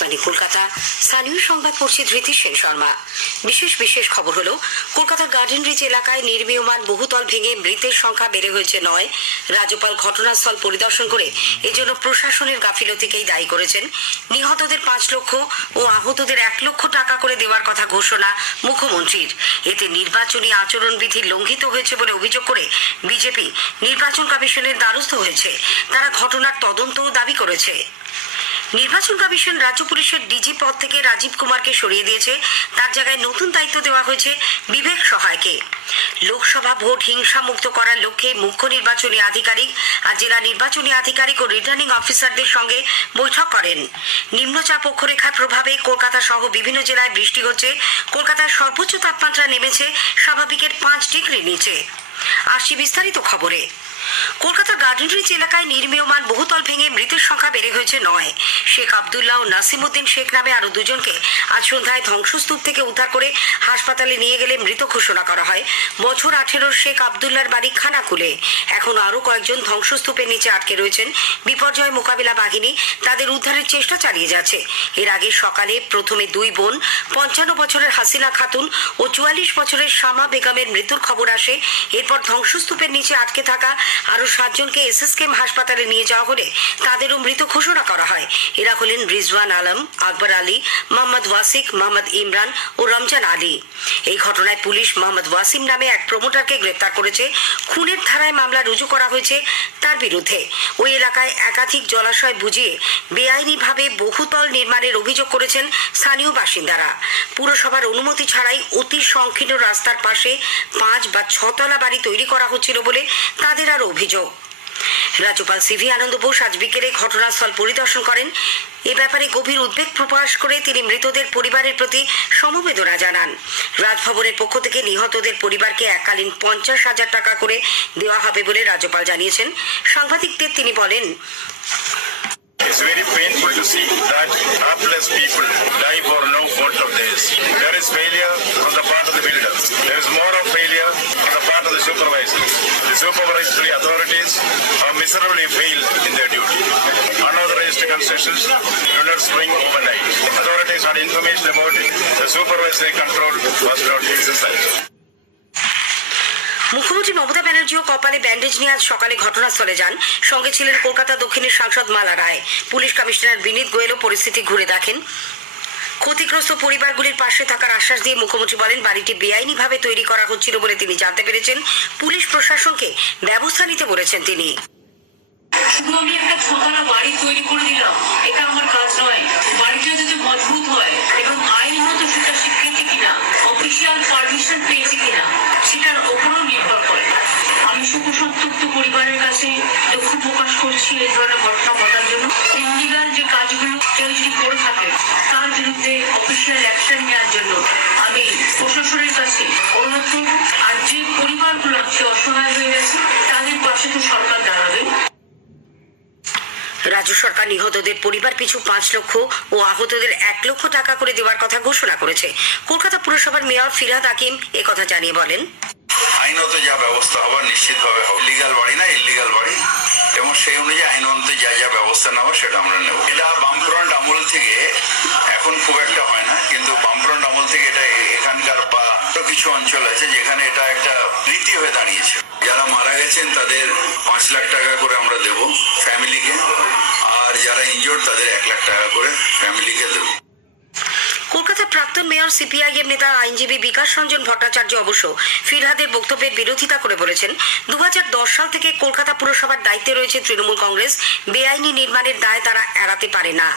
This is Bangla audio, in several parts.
আকাশবাণী কলকাতা। স্থানীয় সংবাদ পড়ছে ধৃতি সেন শর্মা। বিশেষ খবর হলো, কলকাতার গার্ডেন রিচ এলাকায় নির্মীয়মান বহুতল ভেঙে মৃতের সংখ্যা বেড়ে হয়েছে 9। রাজ্যপাল ঘটনাস্থল পরিদর্শন করে এজন্য প্রশাসনের গাফিলতিকেই দায়ী করেছেন। নিহতদের 5 লক্ষ ও আহতদের 1 লক্ষ টাকা করে দেওয়ার কথা ঘোষণা মুখ্যমন্ত্রীর। এতে নির্বাচনী আচরণবিধি লঙ্ঘিত হয়েছে বলে অভিযোগ করে বিজেপি নির্বাচন কমিশনের দ্বারস্থ হয়েছে। তারা ঘটনার তদন্তও দাবি করেছে। নির্বাচন কমিশন রাজ্য পুলিশের ডিজি পদ থেকে রাজীব কুমারকে সরিয়ে দিয়েছে। তার জায়গায় নতুন দায়িত্ব দেওয়া হয়েছে বিবেক সহায়কে। লোকসভা ভোট হিংসা মুক্ত করার লক্ষ্যে মুখ্য নির্বাচনী আধিকারিক আর জেলা নির্বাচনী আধিকারিক ও রিটার্নিং অফিসারদের সঙ্গে বৈঠক করেন। নিম্নচাপ অক্ষরেখার প্রভাবে কলকাতা সহ বিভিন্ন জেলায় বৃষ্টি হচ্ছে। কলকাতার সর্বোচ্চ তাপমাত্রা নেমেছে স্বাভাবিকের 5 ডিগ্রি নিচে। আসছি বিস্তারিত খবরে। কলকাতার গার্ডেন রিচ এলাকায় নির্মীয়মান বহুতল ভেঙে মৃতের সংখ্যা বেড়ে হয়েছে 9। শেখ আব্দুল্লাহ ও নাসিমউদ্দিন শেখ নামে আরো 2 জনকে আজ সন্ধ্যায় ধ্বংসস্তূপ থেকে উদ্ধার করে হাসপাতালে নিয়ে গেলে মৃত ঘোষণা করা হয়। বছর 18 শেখ আব্দুল্লাহর বাড়ি খানাকুলে। এখন আরো কয়েকজন ধ্বংসস্তূপের নিচে আটকে রয়েছেন। বিপর্যয় মোকাবিলা বাহিনী তাদের উদ্ধারের চেষ্টা চালিয়ে যাচ্ছে। এর আগে সকালে প্রথমে 2 বোন, 55 বছরের হাসিনা খাতুন ও 44 বছরের শামা বেগমের মৃত্যুর খবর আসে। এরপর ধ্বংসস্তূপের নিচে আটকে থাকা আরো 7 জনকে এসএসকেএম হাসপাতালে নিয়ে যাওয়া হলে তাদেরও মৃত ঘোষণা করা হয়। এরা হলেন রিজওয়ান আলম, আকবর আলী, মোহাম্মদ ওয়াসিক, মোহাম্মদ ইমরান ও রমজান আলী। এই ঘটনায় পুলিশ মোহাম্মদ ওয়াসিম নামে এক প্রমোটারকে গ্রেপ্তার করেছে। খুনের ধারায় মামলা রুজু করা হয়েছে তার বিরুদ্ধে। ওই এলাকায় একাধিক জলাশয় বুঝিয়ে বেআইনিভাবে বহুতল নির্মাণের অভিযোগ করেছেন স্থানীয় বাসিন্দারা। পুরসভার অনুমতি ছাড়াই অতি সংকীর্ণ রাস্তার পাশে 5 বা 6 তলা বাড়ি তৈরি করা হচ্ছিল বলে তাদের আরো অভিযোগ। রাজ্যপাল সিভি আনন্দ বোস আজ বিকেলে ঘটনাস্থল পরিদর্শন করেন। এ ব্যাপারে গভীর উদ্বেগ প্রকাশ করে তিনি মৃতদের পরিবারের প্রতি সমবেদনা জানান। রাজভবনের পক্ষ থেকে নিহতদের পরিবারকে এককালীন 50,000 টাকা করে দেওয়া হবে বলে রাজ্যপাল জানিয়েছেন। সাংবাদিকদের তিনি বলেন, It's very painful to see that helpless people die for no fault of theirs. There is failure on the part of the builders. There is more of failure on the part of the supervisors. The supervisory authorities have miserably failed in their duty. Unauthorized constructions do not spring overnight. Authorities had information about it. The supervisory control was not exercised. মুখ্যমন্ত্রী মমতা ব্যানার্জিও কপালে ব্যান্ডেজ নিয়ে আজ সকালে ঘটনাস্থলে যান। সঙ্গে ছিলেন কলকাতা দক্ষিণের সাংসদ মালা রায়। পুলিশ কমিশনার বিনীত গোয়েলও পরিস্থিতি ঘুরে দেখেন। ক্ষতিগ্রস্ত পরিবারগুলির পাশে থাকার আশ্বাস দিয়ে মুখ্যমন্ত্রী বলেন, বাড়িটি বেআইনিভাবে তৈরি করা হচ্ছিল বলে তিনি জানতে পেরেছেন। পুলিশ প্রশাসনকে ব্যবস্থা নিতে বলেছেন তিনি। শুধু আমি একটা ছোটখাটো বাড়ি তৈরি করে দিলাম, এটা আমার কাজ নয়। বাড়িটা যদি মজবুত হয় এবং আইনত সেটা স্বীকৃতি কিনা, অফিসিয়াল পারমিশন পেয়েছে কিনা, সেটার ওপরও নির্ভর করে। আমি শোকসন্তপ্ত পরিবারের কাছে দুঃখ প্রকাশ করছি এই ধরনের ঘটনা ঘটার জন্য। ইলিগাল যে কাজগুলো কেউ যদি করে থাকে তার বিরুদ্ধে অফিসিয়াল অ্যাকশন নেওয়ার জন্য আমি প্রশাসনের কাছে অনুরোধ করব। আর যে পরিবারগুলো আজকে অসহায় হয়ে গেছে তাদের পাশে তো সরকার দাঁড়াবে। রাজ্য সরকার নিহতদের পরিবার পিছু 5 লক্ষ ও আহতদের 1 লক্ষ টাকা করে দেওয়ার কথা ঘোষণা করেছে। কলকাতা পুরসভার মেয়র ফিরহাদ হাকিম একথা জানিয়ে বলেন, আইনত যা ব্যবস্থা হবে নিশ্চিতভাবে হবে। লিগাল বাড়ি না ইলিগাল বাড়ি, এবং সেই অনুযায়ী আইন অনুযায়ী যা ব্যবস্থা নেওয়া সেটা আমরা নেব। এটা বামফ্রন্ট আমল থেকে এখন খুব একটা হয় না, কিন্তু বামফ্রন্ট আমল থেকে এটা এখানকার বা কিছু অঞ্চল আছে যেখানে এটা একটা রীতি হয়ে দাঁড়িয়েছে। যারা মারা গেছেন তাদের 5 লাখ টাকা করে আমরা দেব ফ্যামিলিকে, আর যারা ইনজোর্ড তাদের 1 লাখ টাকা করে ফ্যামিলিকে দেব। কলকাতার প্রাক্তন মেয়র সিপিআইএম নেতা আইনজীবী বিকাশ রঞ্জন ভট্টাচার্য অবশ্য ফিরহাদের বক্তব্যের বিরোধিতা করে বলেছেন, 2010 সাল থেকে কলকাতা পুরসভার দায়িত্বে রয়েছে তৃণমূল কংগ্রেস। বেআইনি নির্মাণের দায় তারা এড়াতে পারে না।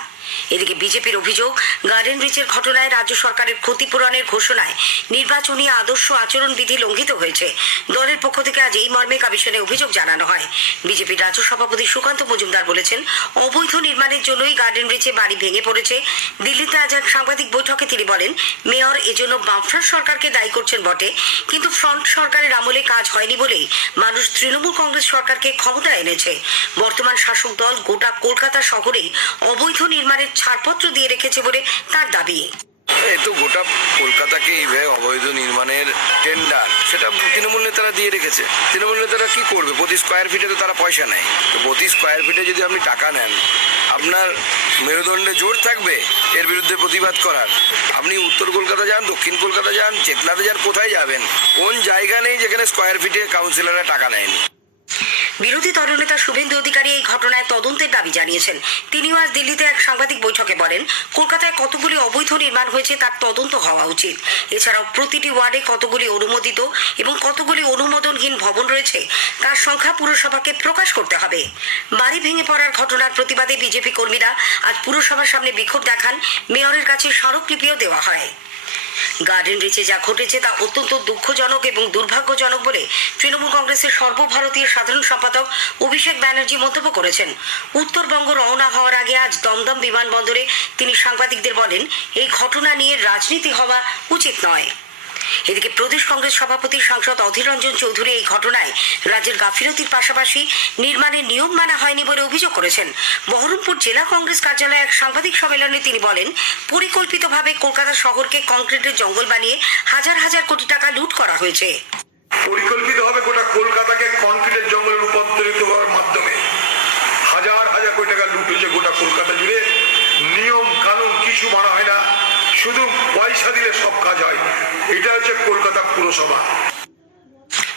এদিকে বিজেপির অভিযোগ, গার্ডেন রিচের ঘটনায় রাজ্য সরকারের ক্ষতিপূরণের ঘোষণায় নির্বাচনী আদর্শ আচরণবিধি লঙ্ঘিত হয়েছে। দলের পক্ষ থেকে আজ এই মর্মে কমিশনে অভিযোগ জানানো হয়। বিজেপির রাজ্য সভাপতি সুকান্ত মজুমদার বলেছেন, অবৈধ নির্মাণের জন্যই গার্ডেন রিচে বাড়ি ভেঙে পড়েছে। দিল্লিতে আজ এক সাংবাদিক বৈঠকে তিনি বলেন, মেয়র এজন্য বামফ্রন্ট সরকারকে দায়ী করছেন বটে, কিন্তু ফ্রন্ট সরকারের আমলে কাজ হয়নি বলেই মানুষ তৃণমূল কংগ্রেস সরকারকে ক্ষমতা এনেছে। বর্তমান শাসক দল গোটা কলকাতা শহরে অবৈধ নির্মাণের ছাড়পত্র দিয়ে রেখেছে বলে তার দাবি। এই তো গোটা কলকাতাকে এইভাবে অবৈধ নির্মাণের টেন্ডার সেটা তৃণমূল নেতারা দিয়ে রেখেছে। তৃণমূল নেতারা কি করবে? প্রতি স্কোয়ার ফিটে তো তারা পয়সা নেয়। তো প্রতি স্কোয়ার ফিটে যদি আপনি টাকা নেন আপনার মেরুদণ্ডে জোর থাকবে এর বিরুদ্ধে প্রতিবাদ করার। আপনি উত্তর কলকাতা যান, দক্ষিণ কলকাতা যান, চেতলাতে যান, কোথায় যাবেন? কোন জায়গা নেই যেখানে স্কোয়ার ফিটে কাউন্সিলররা টাকা নেয়নি? বিরোধী দলনেতা শুভেন্দু অধিকারী এই ঘটনায় তদন্তের দাবি জানিয়েছেন। তিনিও আজ দিল্লিতে এক সাংবাদিক বৈঠকে বলেন, কলকাতায় কতগুলি অবৈধ নির্মাণ হয়েছে তার তদন্ত হওয়া উচিত। এছাড়াও প্রতিটি ওয়ার্ডে কতগুলি অনুমোদিত এবং কতগুলি অনুমোদনহীন ভবন রয়েছে তার সংখ্যা পুরসভাকে প্রকাশ করতে হবে। বাড়ি ভেঙে পড়ার ঘটনার প্রতিবাদে বিজেপি কর্মীরা আজ পুরসভার সামনে বিক্ষোভ দেখান। মেয়রের কাছে স্মারকলিপিও দেওয়া হয়। গার্ডেন রিচে যা ঘটেছে তা অত্যন্ত দুঃখজনক এবং দুর্ভাগ্যজনক বলে তৃণমূল কংগ্রেসের সর্বভারতীয় সাধারণ সম্পাদক অভিষেক ব্যানার্জি মন্তব্য করেছেন। উত্তরবঙ্গ রওনা হওয়ার আগে আজ দমদম বিমানবন্দরে তিনি সাংবাদিকদের বলেন, এই ঘটনা নিয়ে রাজনীতি হওয়া উচিত নয়। এদিকে প্রদেশ কংগ্রেস সভাপতি সাংসদ অধীর রঞ্জন চৌধুরী এই ঘটনায় রাজ্যের গাফিলতির পাশাপাশি নির্মাণের নিয়ম মানা হয়নি বলে অভিযোগ করেছেন। বহরমপুর জেলা কংগ্রেস কার্যালয়ে এক সাংবাদিক সম্মেলনে তিনি বলেন, পরিকল্পিতভাবে কলকাতা শহরকে কংক্রিটের জঙ্গল বানিয়ে হাজার হাজার কোটি টাকা লুট করা হয়েছে। পরিকল্পিতভাবে গোটা কলকাতাকে কংক্রিটের জঙ্গলে রূপান্তরিত হওয়ার মাধ্যমে হাজার হাজার কোটি টাকা লুট হয়েছে গোটা কলকাতা জুড়ে। নিয়ম কানুন কিছু মানা হয় না, শুধু পয়সা দিলে সব কাজ হয়। এটা হচ্ছে কলকাতা পুরসভা।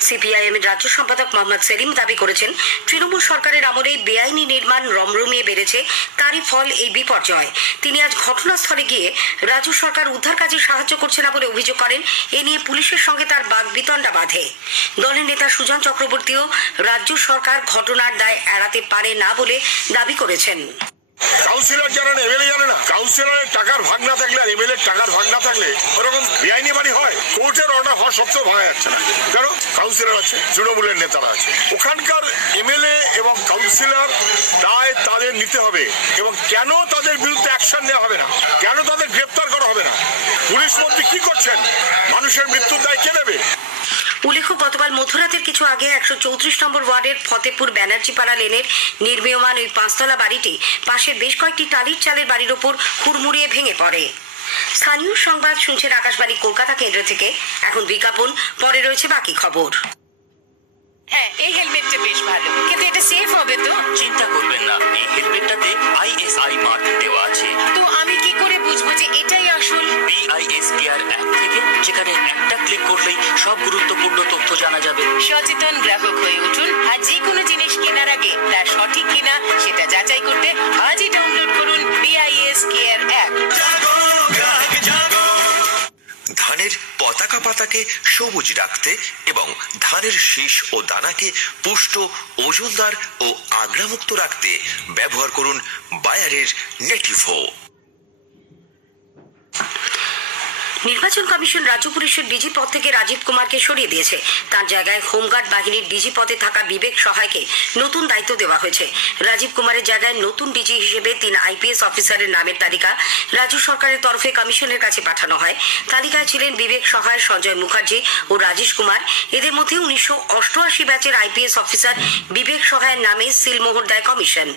সিপিআইএম এর রাজ্য সম্পাদক মোহাম্মদ সেলিম দাবি করেছেন, তৃণমূল সরকারের আমলে বেআইনি নির্মাণ রমরমিয়ে বেড়েছে, তারই ফল এই বিপর্যয়। তিনি আজ ঘটনাস্থলে গিয়ে রাজ্য সরকার উদ্ধার কাজে সাহায্য করছে না বলে অভিযোগ করেন। এ নিয়ে পুলিশের সঙ্গে তার বাগবিতণ্ডা বাধে। দলের নেতা সুজন চক্রবর্তীও রাজ্য সরকার ঘটনার দায় এড়াতে পারে না বলে দাবি করেছেন। কাউন্সিলর জানে না, এমএলএ জানে না। কাউন্সিলরের টাকার ভাগ না থাকলে আর এমএলএ টাকার ভাগ না থাকলে ওরকম বেআইনি বাড়ি হয়? কোর্টের অর্ডার হওয়া সত্ত্বেও ভাঙা যাচ্ছে না, কারণ কাউন্সিলর আছে, তৃণমূলের নেতারা আছে। ওখানকার এমএলএ এবং কাউন্সিলর দায় তাদের নিতে হবে। এবং কেন তাদের বিরুদ্ধে অ্যাকশন নেওয়া হবে না? কেন তাদের গ্রেপ্তার করা হবে না? পুলিশ মন্ত্রী কি করছেন? মানুষের মৃত্যুর দায় কে নেবে? উল্লেখ্য, গতকাল মধ্যরাতের কিছু আগে 134 নম্বর ওয়ার্ডের ফতেপুর ব্যানার্জিপাড়া লেনের নির্মীয়মান ওই পাঁচতলা বাড়িটি পাশের বেশ কয়েকটি টালির চালের বাড়ির ওপর হুড়মুড়িয়ে ভেঙে পড়ে। স্থানীয় সংবাদ শুনছেন আকাশবাণী কলকাতা কেন্দ্র থেকে। এখন বিজ্ঞাপন, পরে রয়েছে বাকি খবর। হ্যাঁ, এই হেলমেটটা বেশ ভালো, কিন্তু এটা সেফ হবে তো? চিন্তা করবেন না, এই হেলমেটটাতে ISI মার্ক দেওয়া আছে। তো আমি কি করে বুঝবো যে এটাই আসল? BIS কেয়ার অ্যাপ থেকে, যেখানে একটা ক্লিক করলেই সব গুরুত্বপূর্ণ তথ্য জানা যাবে। সচেতন গ্রাহক হয়ে উঠুন, আর যে কোনো জিনিস কেনার আগে তা সঠিক কিনা সেটা যাচাই করতে আজই ডাউনলোড করুন BIS কেয়ার অ্যাপ। ধানের পতাকা পাতাকে সবুজ রাখতে এবং ধানের শীষ ও দানাকে পুষ্ট, ওজনদার ও আগ্রামুক্ত রাখতে ব্যবহার করুন বায়ারের নেটিভো। নির্বাচন কমিশন রাজ্য পুলিশের ডিজি পদ থেকে রাজীব কুমারকে সরিয়ে দিয়েছে। তার জায়গায় হোমগার্ড বাহিনীর ডিজি পদে থাকা বিবেক সহায়কে নতুন দায়িত্ব দেওয়া হয়েছে। রাজীব কুমারের জায়গায় নতুন ডিজি হিসেবে 3 IPS অফিসারের নামের তালিকা রাজ্য সরকারের তরফে কমিশনের কাছে পাঠানো হয়। তালিকায় ছিলেন বিবেক সহায়, সঞ্জয় মুখার্জি ও রাজেশ কুমার। এদের মধ্যে 1988 ব্যাচের IPS অফিসার বিবেক সহায়ের নামে সিলমোহর দেয় কমিশন।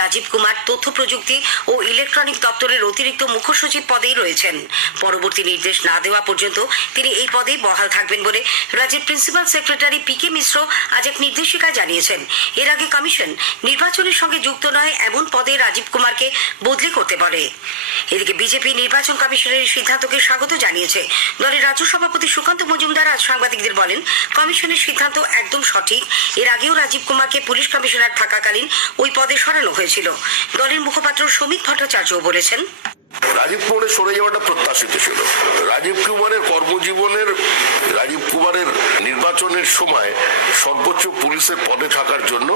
রাজীব কুমার তথ্য প্রযুক্তি ও ইলেকট্রনিক দপ্তরের অতিরিক্ত মুখ্য সচিব পদেই রয়েছেন। পরবর্তী নির্দেশ না দেওয়া পর্যন্ত তিনি এই পদেই বহাল থাকবেন বলে রাজ্যের প্রিন্সিপাল সেক্রেটারি PK মিশ্র আজ এক নির্দেশিকায় জানিয়েছেন। এর আগে কমিশন নির্বাচনের সঙ্গে যুক্ত নয় এমন পদে রাজীব কুমারকে বদলি করতে পারে। এদিকে বিজেপি নির্বাচন কমিশনের সিদ্ধান্তকে স্বাগত জানিয়েছে। দলের রাজ্য সভাপতি সুকান্ত মজুমদার আজ সাংবাদিকদের বলেন, কমিশনের সিদ্ধান্ত একদম সঠিক। এর আগেও রাজীব কুমারকে পুলিশ কমিশনার থাকাকালীন ওই পদে সরানো হয়েছিল। দলের মুখপাত্র শ্রমিক ভট্টাচার্যও বলেছেন, রাজীব কুমারের সরে যাওয়াটা প্রত্যাশিত ছিল। রাজীব কুমারের কর্মজীবনের, রাজীব কুমারের নির্বাচনের সময় সর্বোচ্চ পুলিশের পদে থাকার জন্য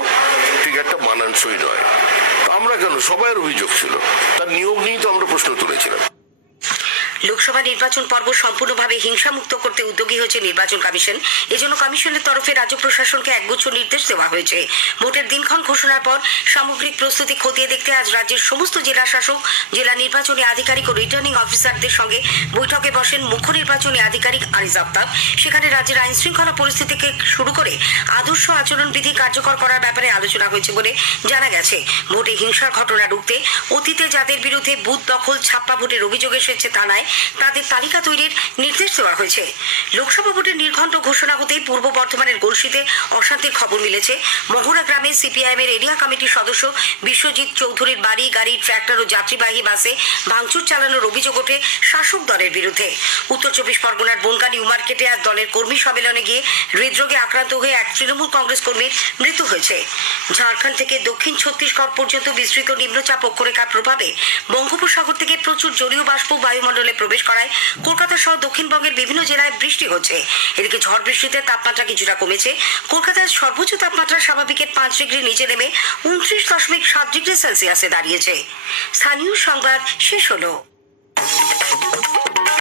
ঠিক একটা মানানসই নয়। আমরা কেন, সবাইয়ের অভিযোগ ছিল, তার নিয়োগ নিয়েই তো আমরা প্রশ্ন তুলেছিলাম। লোকসভা নির্বাচন পর্ব সম্পূর্ণভাবে হিংসামুক্ত করতে উদ্যোগী হয়েছে নির্বাচন কমিশন। এজন্য কমিশনের তরফে রাজ্য প্রশাসনকে একগুচ্ছ নির্দেশ দেওয়া হয়েছে। ভোটের দিনক্ষণ ঘোষণার পর সামগ্রিক প্রস্তুতি খতিয়ে দেখতে আজ রাজ্যের সমস্ত জেলা শাসক, জেলা নির্বাচনী আধিকারিক ও রিটার্নিং অফিসারদের সঙ্গে বৈঠকে বসেন মুখ্য নির্বাচনী আধিকারিক আরিজ আফতাব। সেখানে রাজ্যের আইন শৃঙ্খলা পরিস্থিতিকে শুরু করে আদর্শ আচরণবিধি কার্যকর করার ব্যাপারে আলোচনা হয়েছে বলে জানা গেছে। ভোটে হিংসার ঘটনা রুখতে অতীতে যাদের বিরুদ্ধে বুথ দখল, ছাপ্পা ভোটের অভিযোগ এসেছে থানায়, তাদের তালিকা তৈরির নির্দেশ দেওয়া হয়েছে। লোকসভা ভোটের নির্ঘণ্ট ঘোষণা হতেই পূর্ব বর্ধমানের গলসিতে অশান্তির খবর মিলেছে। মহুরা গ্রামে সিপিআইএম এর এরিয়া কমিটির সদস্য বিশ্বজিৎ চৌধুরীর বাড়ি, গাড়ি, ট্র্যাক্টর ও যাত্রীবাহী বাসে ভাঙচুর চালানোর অভিযোগ ওঠে শাসক দলের বিরুদ্ধে। উত্তর 24 পরগনার বনগা নিউ মার্কেটে এক দলের কর্মী সম্মেলনে গিয়ে হৃদরোগে আক্রান্ত হয়ে এক তৃণমূল কংগ্রেস কর্মীর মৃত্যু হয়েছে। ঝাড়খণ্ড থেকে দক্ষিণ ছত্তিশগড় পর্যন্ত বিস্তৃত নিম্নচাপ অক্ষরেখার প্রভাবে বঙ্গোপসাগর থেকে প্রচুর জলীয় বাষ্প বায়ুমণ্ডলে প্রবেশ করায় কলকাতা সহ দক্ষিণবঙ্গের বিভিন্ন জেলায় বৃষ্টি হচ্ছে। এদিকে ঝড় বৃষ্টিতে তাপমাত্রা কিছুটা কমেছে। কলকাতার সর্বোচ্চ তাপমাত্রা স্বাভাবিকের 5 ডিগ্রি নিচে নেমে 29.7 ডিগ্রি সেলসিয়াসে দাঁড়িয়েছে। স্থানীয় সংবাদ শেষ হলো।